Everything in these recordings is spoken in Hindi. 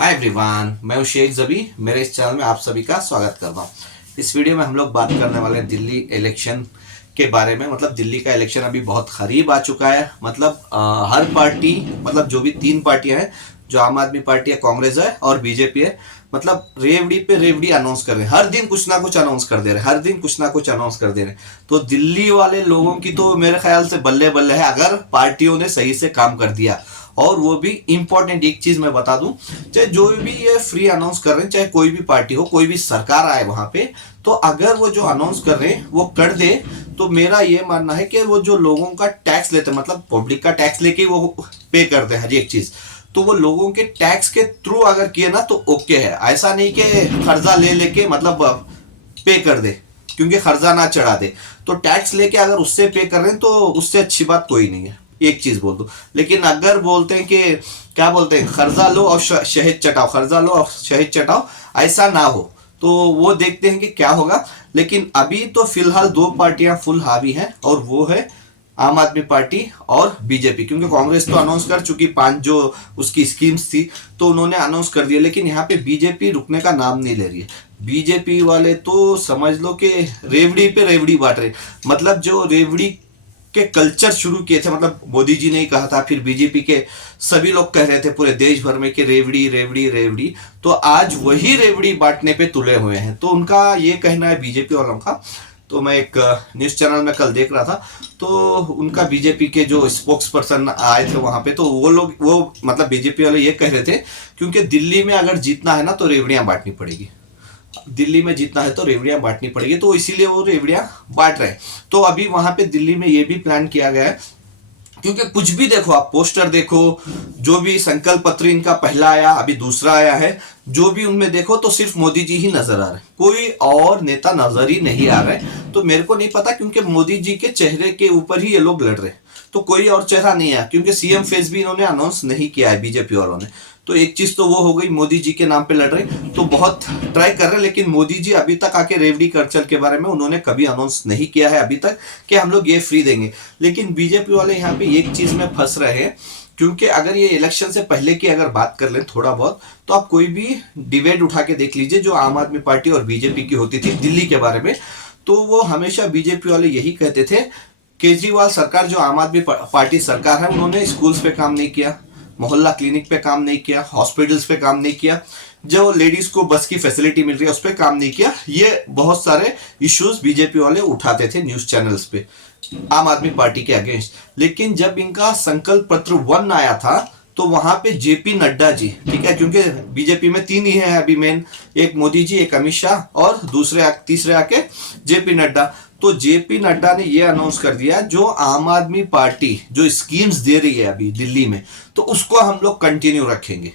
हाय एवरीवन, मैं हूं शेख जबी। मेरे इस चैनल में आप सभी का स्वागत करता हूं। इस वीडियो में हम लोग बात करने वाले हैं दिल्ली इलेक्शन के बारे में। मतलब दिल्ली का इलेक्शन अभी बहुत करीब आ चुका है। मतलब हर पार्टी, मतलब जो भी तीन पार्टियां हैं, जो आम आदमी पार्टी है, कांग्रेस है और बीजेपी है, मतलब रेवड़ी पे रेवड़ी अनाउंस कर रहे हैं। हर दिन कुछ ना कुछ अनाउंस कर दे रहे हैं, हर दिन कुछ ना कुछ अनाउंस कर दे रहे हैं। तो दिल्ली वाले लोगों की तो मेरे ख्याल से बल्ले बल्ले है, अगर पार्टियों ने सही से काम कर दिया। और वो भी इंपॉर्टेंट एक चीज मैं बता दूं, चाहे जो भी ये फ्री अनाउंस कर रहे हैं, चाहे कोई भी पार्टी हो, कोई भी सरकार आए वहां पे, तो अगर वो जो अनाउंस कर रहे हैं वो कर दे, तो मेरा ये मानना है कि वो जो लोगों का टैक्स लेते हैं, मतलब पब्लिक का टैक्स लेके वो पे करते हैं हर एक चीज, तो वो लोगों के टैक्स के थ्रू अगर किए ना तो ओके है। ऐसा नहीं कि कर्जा ले लेके मतलब पे कर दे, क्योंकि कर्जा ना चढ़ा दे। तो टैक्स लेके अगर उससे पे कर रहे हैं तो उससे अच्छी बात कोई नहीं है, एक चीज बोल दो। लेकिन अगर बोलते हैं कि क्या बोलते हैं, कर्जा लो और शहद चटाओ, कर्जा लो और शहद चटाओ, ऐसा ना हो तो वो देखते हैं कि क्या होगा। लेकिन अभी तो फिलहाल दो पार्टियां फुल हावी हैं, और वो है आम आदमी पार्टी और बीजेपी। क्योंकि कांग्रेस तो अनाउंस कर चुकी, 5 जो उसकी स्कीम्स थी तो उन्होंने अनाउंस कर दिया, लेकिन यहाँ पे बीजेपी रुकने का नाम नहीं ले रही है। बीजेपी वाले तो समझ लो कि रेवड़ी पे रेवड़ी बांट रहे। मतलब जो रेवड़ी के कल्चर शुरू किए थे, मतलब मोदी जी ने ही कहा था, फिर बीजेपी के सभी लोग कह रहे थे पूरे देश भर में कि रेवड़ी रेवड़ी रेवड़ी, तो आज वही रेवड़ी बांटने पे तुले हुए हैं। तो उनका ये कहना है बीजेपी वालों का। तो मैं एक न्यूज चैनल में कल देख रहा था, तो उनका बीजेपी के जो स्पोक्स पर्सन आए थे वहां पे, तो वो लोग वो मतलब बीजेपी वाले ये कह रहे थे, क्योंकि दिल्ली में अगर जीतना है ना तो रेवड़ियां बांटनी पड़ेगी। दिल्ली में जीतना है तो रेवड़ियां बांटनी पड़ेगी, तो इसीलिए वो रेवड़ियां बांट रहे हैं। तो अभी वहां पे दिल्ली में ये भी प्लान किया गया है, क्योंकि कुछ भी देखो, आप पोस्टर देखो, जो भी संकल्प पत्र इनका पहला आया, अभी दूसरा आया है, जो भी उनमें देखो तो सिर्फ मोदी जी ही नजर आ रहे हैं, कोई और नेता नजर ही नहीं आ रहे। तो मेरे को नहीं पता, क्योंकि मोदी जी के चेहरे के ऊपर ही ये लोग लड़ रहे हैं, तो कोई और चेहरा नहीं है। क्योंकि सीएम फेस भी इन्होंने अनाउंस नहीं किया है बीजेपी वालों ने। तो एक चीज तो वो हो गई, मोदी जी के नाम पे लड़ रहे, तो बहुत ट्राई कर रहे हैं। लेकिन मोदी जी अभी तक आके रेवड़ी कल्चर के बारे में उन्होंने कभी अनाउंस नहीं किया है अभी तक कि हम लोग ये फ्री देंगे। लेकिन बीजेपी वाले यहाँ पे एक चीज में फंस रहे हैं, क्योंकि अगर ये इलेक्शन से पहले की अगर बात कर लें थोड़ा बहुत, तो आप कोई भी डिबेट उठा के देख लीजिए जो आम आदमी पार्टी और बीजेपी की होती थी दिल्ली के बारे में, तो वो हमेशा बीजेपी वाले यही कहते थे, केजरीवाल सरकार जो आम आदमी पार्टी सरकार है, उन्होंने स्कूल्स पे काम नहीं किया, मोहल्ला क्लिनिक पे काम नहीं किया, हॉस्पिटल्स पे काम नहीं किया, जो लेडीज को बस की फैसिलिटी मिल रही है उस पर काम नहीं किया। ये बहुत सारे इश्यूज बीजेपी वाले उठाते थे न्यूज चैनल्स पे आम आदमी पार्टी के अगेंस्ट। लेकिन जब इनका संकल्प पत्र 1 आया था, तो वहां पे जेपी नड्डा जी, ठीक है, क्योंकि बीजेपी में 3 ही हैं अभी मेन, एक मोदी जी, एक अमित शाह और तीसरे आके जेपी नड्डा। तो जेपी नड्डा ने ये अनाउंस कर दिया, जो आम आदमी पार्टी जो स्कीम्स दे रही है अभी दिल्ली में, तो उसको हम लोग कंटिन्यू रखेंगे,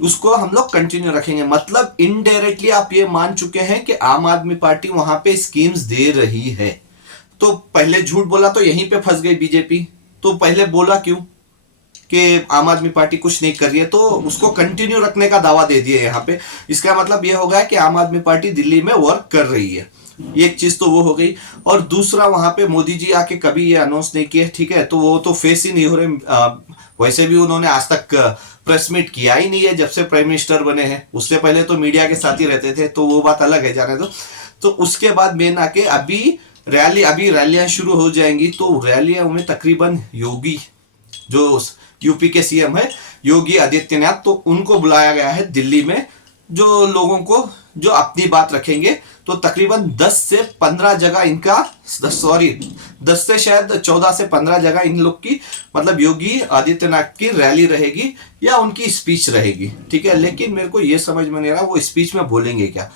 उसको हम लोग कंटिन्यू रखेंगे। मतलब इनडायरेक्टली आप ये मान चुके हैं कि आम आदमी पार्टी वहां पे स्कीम्स दे रही है। तो पहले झूठ बोला तो यहीं पे फंस गई बीजेपी। तो पहले बोला क्यों कि आम आदमी पार्टी कुछ नहीं कर रही है, तो उसको कंटिन्यू रखने का दावा दे दिया यहाँ पे। इसका मतलब ये हो गया कि आम आदमी पार्टी दिल्ली में वर्क कर रही है। एक चीज तो वो हो गई। और दूसरा, वहां पे मोदी जी आके कभी ये अनाउंस नहीं किए, ठीक है, तो वो तो फेस ही नहीं हो रहे। वैसे भी उन्होंने आज तक प्रेस मीट किया ही नहीं है जब से प्राइम मिनिस्टर बने हैं। उससे पहले तो मीडिया के साथ ही रहते थे, तो वो बात अलग है, जाने दो। तो उसके बाद मेन आके अभी रैलियां शुरू हो जाएंगी। तो रैलियां में तकरीबन योगी, जो यूपी के सीएम है योगी आदित्यनाथ, तो उनको बुलाया गया है दिल्ली में, जो लोगों को जो अपनी बात रखेंगे। तो तकरीबन 10 से 15 जगह इनका, सॉरी 10 से शायद 14 से 15 जगह इन लोग की, मतलब योगी आदित्यनाथ की रैली रहेगी या उनकी स्पीच रहेगी, ठीक है। लेकिन मेरे को ये समझ में नहीं आ रहा वो स्पीच में बोलेंगे क्या,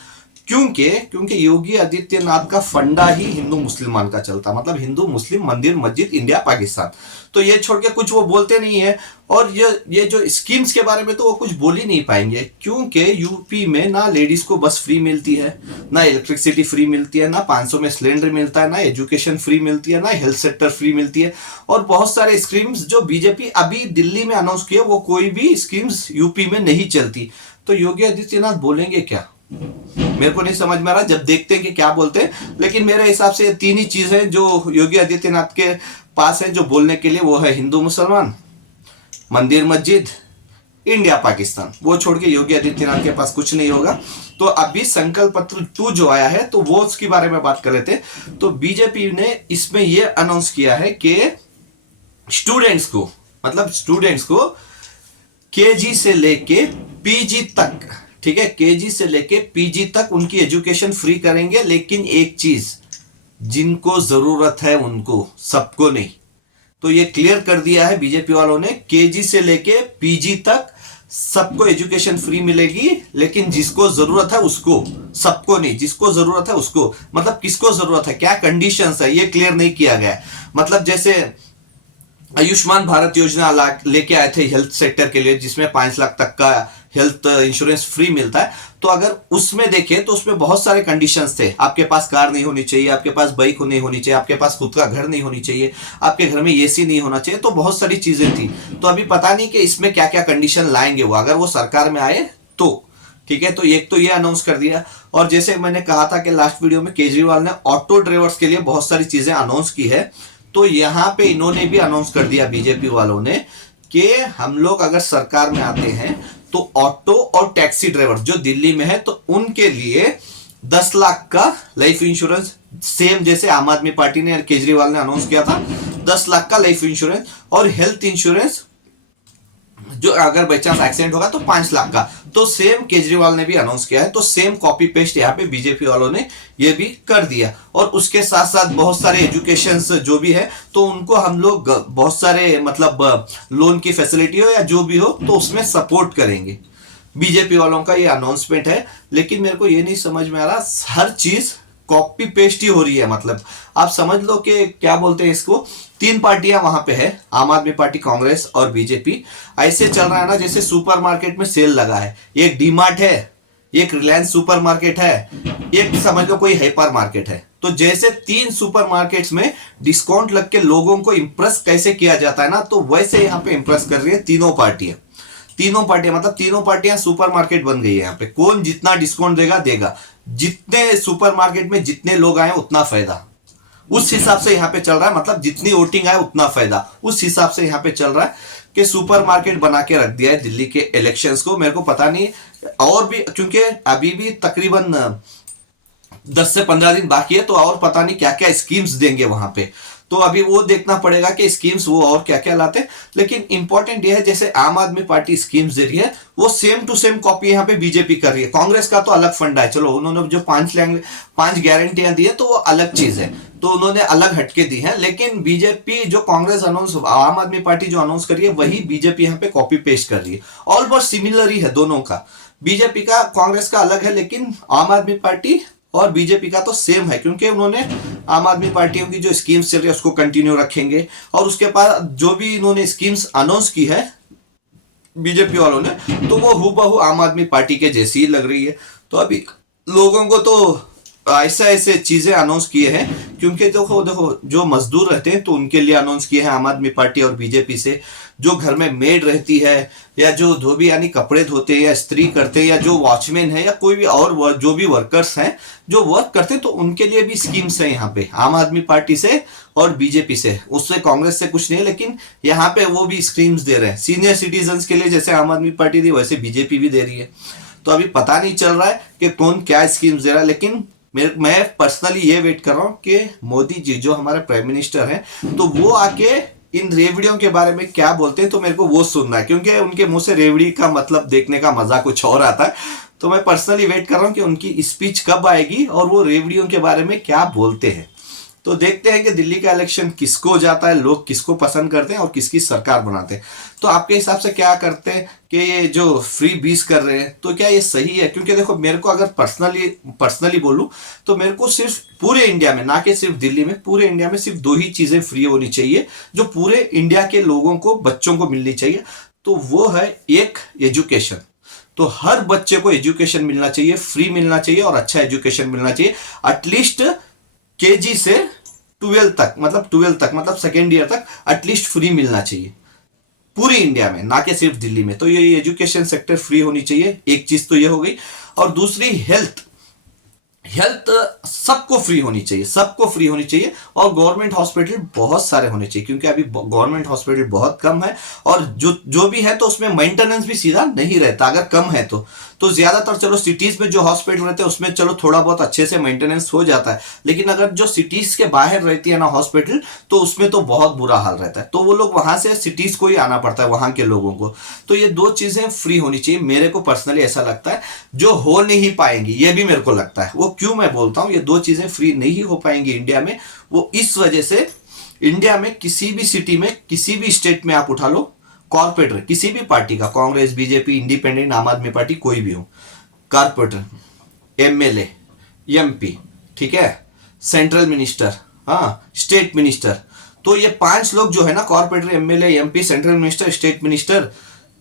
क्योंकि योगी आदित्यनाथ का फंडा ही हिंदू मुसलमान का चलता, मतलब हिंदू मुस्लिम मंदिर मस्जिद इंडिया पाकिस्तान। तो ये छोड़ के कुछ वो बोलते नहीं है। और ये जो स्कीम्स के बारे में तो वो कुछ बोल ही नहीं पाएंगे, क्योंकि यूपी में ना लेडीज को बस फ्री मिलती है, ना इलेक्ट्रिसिटी फ्री मिलती है, ना 500 में सिलेंडर मिलता है, ना एजुकेशन फ्री मिलती है, ना हेल्थ सेक्टर फ्री मिलती है। और बहुत सारे स्कीम्स जो बीजेपी अभी दिल्ली में अनाउंस किए, वो कोई भी स्कीम्स यूपी में नहीं चलती। तो योगी आदित्यनाथ बोलेंगे क्या, मेरे को नहीं समझ में आ रहा। जब देखते हैं कि क्या बोलते हैं। लेकिन मेरे हिसाब से 3 ही चीजें जो योगी आदित्यनाथ के पास है जो बोलने के लिए, वो है हिंदू मुसलमान, मंदिर मस्जिद इंडिया पाकिस्तान, वो छोड़ के योगी आदित्यनाथ के पास कुछ नहीं होगा। तो अभी संकल्प पत्र 2 जो आया है तो वो उसके बारे में बात कर रहे थे। तो बीजेपी ने इसमें ये अनाउंस किया है कि स्टूडेंट्स को, मतलब स्टूडेंट्स को केजी से लेके पीजी तक, ठीक है, केजी से लेके पीजी तक उनकी एजुकेशन फ्री करेंगे, लेकिन एक चीज, जिनको जरूरत है उनको, सबको नहीं। तो ये क्लियर कर दिया है बीजेपी वालों ने, केजी से लेके पीजी तक सबको एजुकेशन फ्री मिलेगी, लेकिन जिसको जरूरत है उसको, सबको नहीं, जिसको जरूरत है उसको। मतलब किसको जरूरत है, क्या कंडीशंस है, ये क्लियर नहीं किया गया। मतलब जैसे आयुष्मान भारत योजना लेके आए थे हेल्थ सेक्टर के लिए, जिसमें 5 लाख तक का हेल्थ इंश्योरेंस फ्री मिलता है। तो अगर उसमें देखें तो उसमें बहुत सारे कंडीशंस थे। आपके पास कार नहीं होनी चाहिए, आपके पास बाइक नहीं होनी चाहिए, आपके पास खुद का घर नहीं होनी चाहिए, आपके घर में एसी नहीं होना चाहिए, तो बहुत सारी चीजें थी। तो अभी पता नहीं कि इसमें क्या क्या कंडीशन लाएंगे वो, अगर वो सरकार में आए तो। ठीक है, तो एक तो ये अनाउंस कर दिया। और जैसे मैंने कहा था कि लास्ट वीडियो में केजरीवाल ने ऑटो ड्राइवर्स के लिए बहुत सारी चीजें अनाउंस की है, तो यहां पे इन्होंने भी अनाउंस कर दिया बीजेपी वालों ने कि हम लोग अगर सरकार में आते हैं तो ऑटो और टैक्सी ड्राइवर जो दिल्ली में है तो उनके लिए 10 लाख का लाइफ इंश्योरेंस, सेम जैसे आम आदमी पार्टी ने, केजरीवाल ने अनाउंस किया था, 10 लाख का लाइफ इंश्योरेंस, और हेल्थ इंश्योरेंस जो अगर बाई चांस एक्सीडेंट होगा तो 5 लाख का। तो सेम केजरीवाल ने भी अनाउंस किया है, तो सेम कॉपी पेस्ट यहाँ पे बीजेपी वालों ने ये भी कर दिया। और उसके साथ साथ बहुत सारे एजुकेशन जो भी है तो उनको हम लोग बहुत सारे मतलब लोन की फैसिलिटी हो या जो भी हो तो उसमें सपोर्ट करेंगे। बीजेपी वालों का ये अनाउंसमेंट है। लेकिन मेरे को ये नहीं समझ में आ रहा, हर चीज कॉपी पेस्ट ही हो रही है। मतलब आप समझ लो कि क्या बोलते हैं इसको, 3 पार्टियां वहां पे है, आम आदमी पार्टी, कांग्रेस और बीजेपी। ऐसे चल रहा है ना जैसे सुपरमार्केट में सेल लगा है, एक डीमार्ट है, एक रिलायंस सुपरमार्केट है, एक समझ लो कोई हाइपर मार्केट है। तो जैसे 3 सुपरमार्केट्स में डिस्काउंट लग के लोगों को इंप्रेस कैसे किया जाता है ना, तो वैसे यहाँ पे इंप्रेस कर रही है तीनों पार्टियां। मतलब तीनों पार्टियां सुपरमार्केट बन गई है यहाँ पे। कौन जितना डिस्काउंट देगा देगा, जितने सुपरमार्केट में जितने लोग आए उतना फायदा, उस हिसाब से यहाँ पे चल रहा है। मतलब जितनी वोटिंग आए उतना फायदा, उस हिसाब से यहाँ पे चल रहा है कि सुपरमार्केट बना के रख दिया है दिल्ली के इलेक्शंस को। मेरे को पता नहीं और भी, क्योंकि अभी भी तकरीबन 10 से 15 दिन बाकी है, तो और पता नहीं क्या क्या स्कीम्स देंगे वहां पे। तो अभी वो देखना पड़ेगा कि स्कीम्स वो और क्या क्या लाते हैं। लेकिन इंपॉर्टेंट ये है जैसे आम आदमी पार्टी स्कीम्स दे रही है वो सेम टू सेम कॉपी यहाँ पे बीजेपी कर रही है। कांग्रेस का तो अलग फंडा है, चलो उन्होंने जो 5 गारंटियां दी है तो वो अलग चीज है, तो उन्होंने अलग हटके दी है। लेकिन बीजेपी जो कांग्रेस अनाउंस, आम आदमी पार्टी जो अनाउंस कर रही है वही बीजेपी यहाँ पे कॉपी पेस्ट कर रही है। ऑलमोस्ट सिमिलर ही है दोनों का, बीजेपी का कांग्रेस का अलग है, लेकिन आम आदमी पार्टी और बीजेपी का तो सेम है, क्योंकि उन्होंने आम आदमी पार्टियों की जो स्कीम्स चल रही है उसको कंटिन्यू रखेंगे। और उसके बाद जो भी इन्होंने स्कीम्स अनाउंस की है बीजेपी वालों ने, तो वो हूबहू आम आदमी पार्टी के जैसी ही लग रही है। तो अभी लोगों को तो ऐसे ऐसे चीजें अनाउंस किए हैं, क्योंकि देखो जो मजदूर रहते हैं तो उनके लिए अनाउंस किए हैं आम आदमी पार्टी और बीजेपी से। जो घर में मेड रहती है या जो धोबी यानी कपड़े धोते हैं या स्त्री करते हैं या जो वॉचमैन है या कोई भी और जो भी वर्कर्स हैं जो वर्क करते हैं, तो उनके लिए भी स्कीम्स है यहाँ पे आम आदमी पार्टी से और बीजेपी से। उससे कांग्रेस से कुछ नहीं है, लेकिन यहाँ पे वो भी स्कीम्स दे रहे हैं। सीनियर सिटीजन के लिए जैसे आम आदमी पार्टी दी वैसे बीजेपी भी दे रही है। तो अभी पता नहीं चल रहा है कि कौन क्या स्कीम्स दे रहा है, लेकिन मैं पर्सनली ये वेट कर रहा हूँ कि मोदी जी जो हमारे प्राइम मिनिस्टर हैं तो वो आके इन रेवड़ियों के बारे में क्या बोलते हैं, तो मेरे को वो सुनना है, क्योंकि उनके मुंह से रेवड़ी का मतलब देखने का मजा कुछ और आता है। तो मैं पर्सनली वेट कर रहा हूँ कि उनकी स्पीच कब आएगी और वो रेवड़ियों के बारे में क्या बोलते हैं। तो देखते हैं कि दिल्ली का इलेक्शन किसको जाता है, लोग किसको पसंद करते हैं और किसकी सरकार बनाते हैं। तो आपके हिसाब से क्या करते हैं कि ये जो फ्री बीस कर रहे हैं तो क्या ये सही है? क्योंकि देखो मेरे को अगर पर्सनली बोलूं तो मेरे को सिर्फ पूरे इंडिया में, ना कि सिर्फ दिल्ली में, पूरे इंडिया में सिर्फ 2 ही चीजें फ्री होनी चाहिए जो पूरे इंडिया के लोगों को, बच्चों को मिलनी चाहिए। तो वो है एक एजुकेशन। तो हर बच्चे को एजुकेशन मिलना चाहिए, फ्री मिलना चाहिए और अच्छा एजुकेशन मिलना चाहिए। एटलीस्ट केजी से 12 तक, मतलब सेकेंड ईयर तक एटलीस्ट फ्री मिलना चाहिए पूरी इंडिया में, ना कि सिर्फ दिल्ली में। तो ये एजुकेशन सेक्टर फ्री होनी चाहिए, एक चीज तो ये हो गई। और दूसरी हेल्थ सबको फ्री होनी चाहिए, सबको फ्री होनी चाहिए। और गवर्नमेंट हॉस्पिटल बहुत सारे होने चाहिए, क्योंकि अभी गवर्नमेंट हॉस्पिटल बहुत कम है, और जो भी है तो उसमें मेंटेनेंस भी सीधा नहीं रहता अगर कम है तो ज्यादातर चलो सिटीज में जो हॉस्पिटल रहते हैं उसमें चलो थोड़ा बहुत अच्छे से मेंटेनेंस हो जाता है, लेकिन अगर जो सिटीज के बाहर रहती है ना हॉस्पिटल, तो उसमें तो बहुत बुरा हाल रहता है, तो वो लोग वहां से सिटीज को ही आना पड़ता है वहां के लोगों को। तो ये दो चीजें फ्री होनी चाहिए, मेरे को पर्सनली ऐसा लगता है। जो हो नहीं पाएंगी ये भी मेरे को लगता है, वो क्यों मैं बोलता हूँ ये दो चीजें फ्री नहीं हो पाएंगी इंडिया में, वो इस वजह से इंडिया में किसी भी सिटी में किसी भी स्टेट में आप उठा लो, कॉर्पोरेटर किसी भी पार्टी का, कांग्रेस, बीजेपी, इंडिपेंडेंट, आम आदमी पार्टी, कोई भी हो, कॉर्पोरेटर, एमएलए, एमपी, ठीक है, सेंट्रल मिनिस्टर, हाँ, स्टेट मिनिस्टर, तो ये 5 लोग जो है ना, corporator, MLA, MP, central minister, state minister,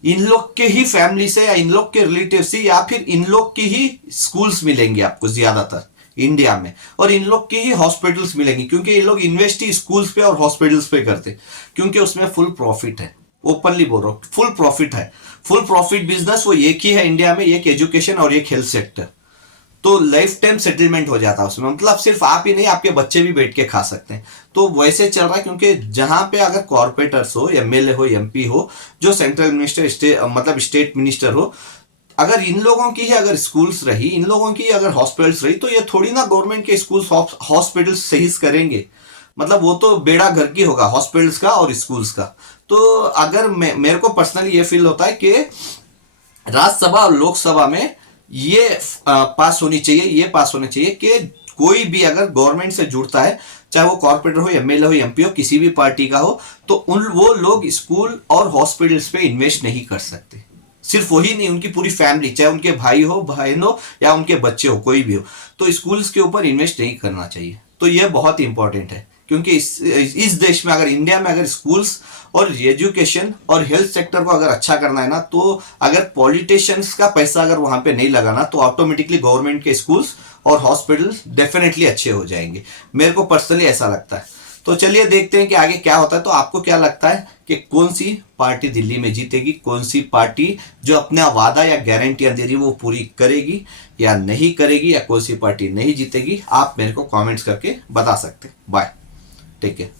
इन लोग के ही फैमिली से या इन लोग के रिलेटिव से या फिर इन लोग की ही स्कूल्स मिलेंगे आपको ज्यादातर इंडिया में, और इन लोग की ही हॉस्पिटल्स मिलेंगी, क्योंकि ये लोग इन्वेस्ट ही स्कूल्स पे और हॉस्पिटल्स पे करते, क्योंकि उसमें फुल प्रॉफिट है। ओपनली बोल रहा हूँ, फुल प्रॉफिट है। फुल प्रॉफिट बिजनेस वो एक ही है इंडिया में, एक एजुकेशन और एक हेल्थ सेक्टर। तो लाइफ टाइम सेटलमेंट हो जाता है उसमें, मतलब सिर्फ आप ही नहीं, आपके बच्चे भी बैठ के खा सकते हैं। तो वैसे चल रहा है, क्योंकि जहां पे अगर कॉर्पोरेटर्स हो, एमएलए हो, एमपी हो, जो सेंट्रल मिनिस्टर, मतलब स्टेट मिनिस्टर हो, अगर इन लोगों की ही अगर स्कूल्स रही, इन लोगों की अगर हॉस्पिटल्स रही, तो ये थोड़ी ना गवर्नमेंट के स्कूल्स हॉस्पिटल्स सही करेंगे। मतलब वो तो बेड़ा घर की होगा हॉस्पिटल्स का और स्कूल्स का। तो अगर मेरे को पर्सनली ये फील होता है कि राज्यसभा और लोकसभा में ये पास होनी चाहिए, ये पास होना चाहिए कि कोई भी अगर गवर्नमेंट से जुड़ता है, चाहे वो कॉर्पोरेटर हो, एमएलए हो, एमपी हो, किसी भी पार्टी का हो, तो वो लोग स्कूल और हॉस्पिटल्स पे इन्वेस्ट नहीं कर सकते। सिर्फ वही नहीं, उनकी पूरी फैमिली, चाहे उनके भाई हो, बहन हो, या उनके बच्चे हो, कोई भी हो, तो स्कूल्स के ऊपर इन्वेस्ट नहीं करना चाहिए। तो ये बहुत इंपॉर्टेंट है, क्योंकि इस देश में, अगर इंडिया में अगर स्कूल्स और एजुकेशन और हेल्थ सेक्टर को अगर अच्छा करना है ना, तो अगर पॉलिटिशियंस का पैसा अगर वहां पे नहीं लगाना, तो ऑटोमेटिकली गवर्नमेंट के स्कूल्स और हॉस्पिटल्स डेफिनेटली अच्छे हो जाएंगे। मेरे को पर्सनली ऐसा लगता है। तो चलिए देखते हैं कि आगे क्या होता है। तो आपको क्या लगता है कि कौन सी पार्टी दिल्ली में जीतेगी, कौन सी पार्टी जो अपना वादा या गारंटियां दे रही वो पूरी करेगी या नहीं करेगी, या कौन सी पार्टी नहीं जीतेगी, आप मेरे को कमेंट्स करके बता सकते हैं। Bye, take care.